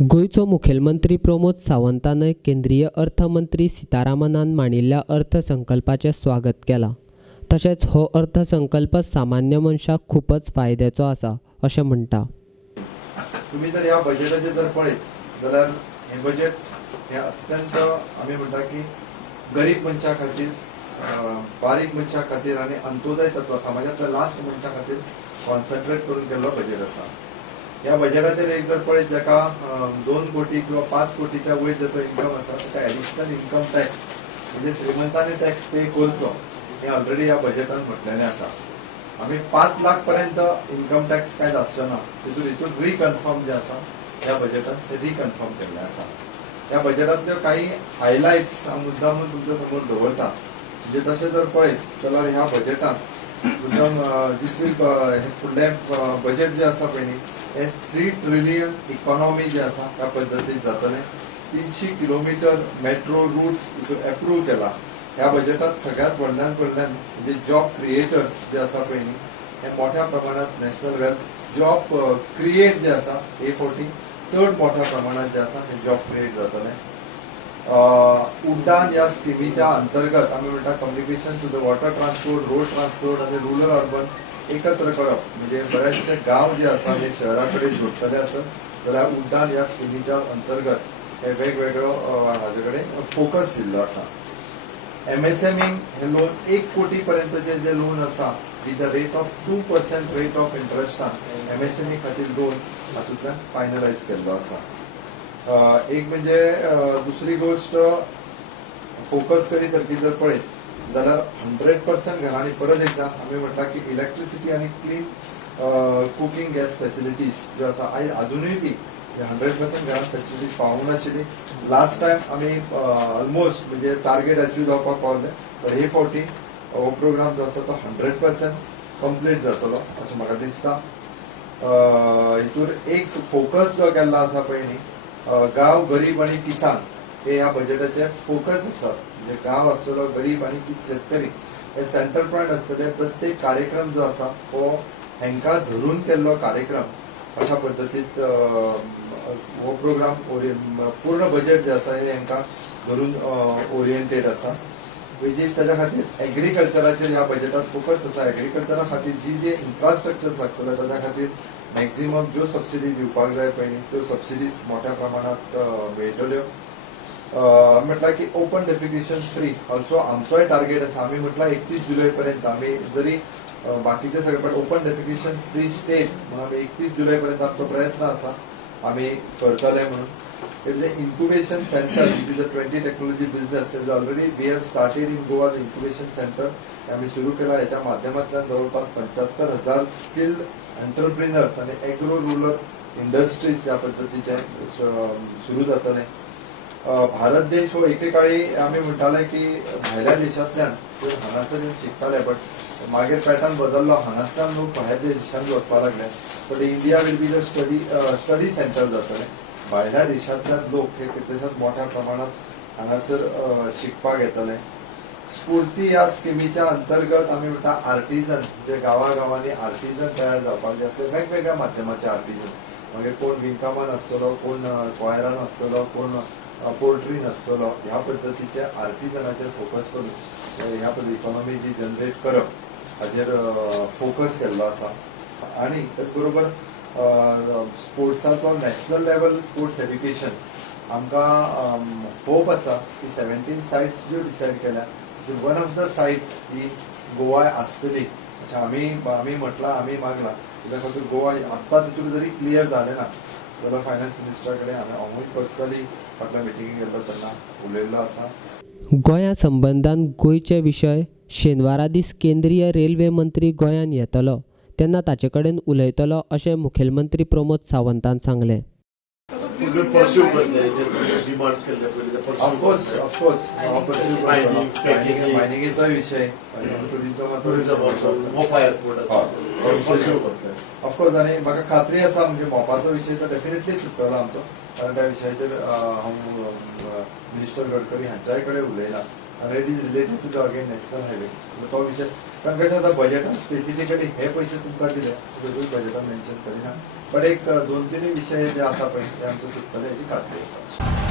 गोयचो मुखेलमंत्री प्रमोद सावंतान केंद्रीय अर्थमंत्री सीतारामनान मांडिल्ल्या अर्थसंकल्पाचें स्वागत केलां. तशेंच हो अर्थसंकल्प सामान्य मनशाक खूपच फायद्याचो आसा अशें म्हणटा. तुम्ही जर ह्या बजेटाचे जर पळयत जाल्यार हे बजेट हे अत्यंत आमी म्हणटा की गरीब मनशा खातीर, बारीक मनशा खातीर आनी अंत्योदय तत्व समाजातल्या लास्ट मनशा खातीर कॉन्सन्ट्रेट करून केल्लो बजेट आसा. ह्या बजेटाचेर एक जर पळयत जाका 2 कोटी किंवा 5 कोटीच्या वयर जर तो इन्कम आसा ताका एडिशनल इन्कम टॅक्स म्हणजे श्रीमंतांनी टॅक्स पे करचो हे ऑलरेडी ह्या बजेटान म्हटलेलें आसा. आमी 5 लाख पर्यंत इन्कम टॅक्स कांयच आसचो ना. हितून रिकन्फर्म जे आसा ह्या बजेटान ते रिकन्फर्म केल्लें आसा. ह्या बजेटांतल्यो काही हायलायट्स हांव मुद्दामून तुमच्या समोर दवरता. म्हणजे तशें जर पळयत जाल्यार ह्या बजेटांत दीस वीक हे फुडलें बजेट जे आसा पळय न्ही हे 3 ट्रिलियन इकॉनॉमी जे आसा त्या पद्दतीन जातलें. 300 किलोमीटर मेट्रो रूट्स हितून एप्रूव केला. ह्या बजेटात सगळ्यात व्हडल्यान म्हणजे जॉब क्रिएटर्स जे आसा पळय न्ही हे मोठ्या प्रमाणात नॅशनल वेल्थ जॉब क्रिएट जे आसा A40 चड मोठ्या प्रमाणात जे आसा हे जॉब क्रिएट जातले. उड्डाण ह्या स्किमीच्या अंतर्गत आमी म्हणटा communication to the water transport, road transport आनी रूरल अर्बन एकत्र करप. म्हणजे बरेचशे गांव जे आसा हे शहरा कडेन जोडटले आसत जाल्यार उड्डाण ह्या स्किमीच्या अंतर्गत हे वेगवेगळो हाजे कडेन फोकस दिल्लो आसा. MSME हे लोन 1 कोटी पर्यंतचे जे लोन आसा with the rate of 2% rate of इंटरेस्टान MSME खातीर लोन हातूंतल्यान फायनलायज केल्लो आसा. एक म्हणजे दुसरी गोष्ट फोकस करी सारकी जर पळयत जाल्यार 100% घरांनी परत एकदा आमी म्हणटा की इलेक्ट्रिसिटी आनी क्लीन कुकिंग गॅस फॅसिलिटीज ज्यो आसा आयज अजूनय बी 100% घरांत फॅसिलिटीज पावूंक नाशिल्ली. लास्ट टायम आमी ऑलमोस्ट म्हणजे टार्गेट अचीव जावपाक पावले. तर हे फावटी हो प्रोग्राम जो आसा तो 100% कंप्लीट जातलो अशें म्हाका दिसता. हितून एक फोकस जो केल्लो आसा पळय न्ही गांव गरीब आनी किसान हे ह्या बजेटाचे फोकस आसा. म्हणजे गांव आसतलो गरीब आनी शेतकरी हे सेंटर पॉयंट आसतले. प्रत्येक कार्यक्रम जो आसा हो हेंकां धरून केल्लो कार्यक्रम अशा पद्दतीत हो प्रोग्राम पूर्ण बजेट जे आसा हे हेंकां धरून ओरिएंटेड आसा. वेजीस ताच्या खातीर एग्रीकल्चराचेर ह्या बजेटात फोकस आसा. एग्रीकल्चरा खातीर जे इन्फ्रास्ट्रक्चर लागतले ताच्या खातीर मॅक्झिमम ज्यो सबसिडी दिवपाक जाय पळय न्ही त्यो सबसिडीज मोठ्या प्रमाणात मेळटल्यो. म्हटल्यार की ओपन डेफिकेशन फ्री ऑल्सो आमचोय टार्गेट आसा. आमी म्हटल्यार 31 जुलय पर्यंत आमी जरी बाकीचे सगळे पण ओपन डेफिकेशन फ्री स्टेट म्हणून आमी 31 जुलय पर्यंत आमचो प्रयत्न आसा आमी करतले म्हणून. Incubation centre with the 20 technology business already we have started in Goa the incubation centre आमी सुरू केला. ह्याच्या माध्यमांतल्यान जवळपास 75,000 स्किल्ड एंटरप्रिनर्स आणि एग्रो रुरल इंडस्ट्रीज ह्या पद्दतीचे सुरू जातले. भारत देश हो एकेकाळी आमी म्हणटाले की भायल्या देशांतल्यान हांगासर येवन शिकताले बट मागीर पॅटर्न बदललो. हांगासल्यान लोक भायर देशांत वचपाक लागले. But India will be the study centre जातले. भायल्या देशांतल्यान लोक हे कितलेशेच मोठ्या प्रमाणात हांगासर शिकपाक येतले. स्फूर्ती ह्या स्किमीच्या अंतर्गत आमी म्हणटा आर्टिजन जे गांवांनी आर्टिजन तयार जावपाक जाय आसले वेगवेगळ्या माध्यमाचे आर्टिजन. मागीर कोण विणकामान आसतलो, कोण क्वायरान आसतलो, कोण पोल्ट्रीन आसतलो. ह्या पद्दतीचे आर्टिजनाचेर फोकस करून ह्या पद्दती इकॉनॉमी जी जनरेट करप हाचेर फोकस केल्लो आसा. आनी तेच बरोबर स्पोर्ट्साचो नॅशनल लेवल स्पोर्ट्स एड्युकेशन आमकां होप आसा की 17 सायट्स ज्यो डिसायड केल्या वन ऑफ द सायट्स ही गोवा आसतली अशें आमी म्हटलां, आमी मागलां. कित्याक खातीर गोवा आत्तां तितून जरी क्लियर जालें ना जाल्यार फायनान्स मिनिस्टरा कडेन हांवूय पर्सनली फाटल्या मिटिंगेक गेल्लो तेन्ना उलयल्लो आसा. गोंया संबंदान गोंयचे विशय शेनवारा दीस केंद्रीय रेल्वे मंत्री गोंयांत येतलो तेन्ना ताचे कडेन उलयतलो अशें मुखेलमंत्री प्रमोद सावंतान सांगलें. मायनिंगेचोय विशय ऑफकोर्स आनी म्हाका खात्री आसा म्हणजे मोपाचो विशय तर डेफिनेटली सुटतलो आमचो. कारण त्या विशयाचेर हांव मिनिस्टर गडकरी हांच्याय कडेन उलयलां and it is related to the again national highway. तो विषय कारण कशें आसा बजेटान स्पेसिफिकली हे पयशे तुमकां दिले सगळे बजेटान मेन्शन करिना बट एक 2-3 विषय जे आसा पळय ते आमचे सुटतले हेची खात्री आसा.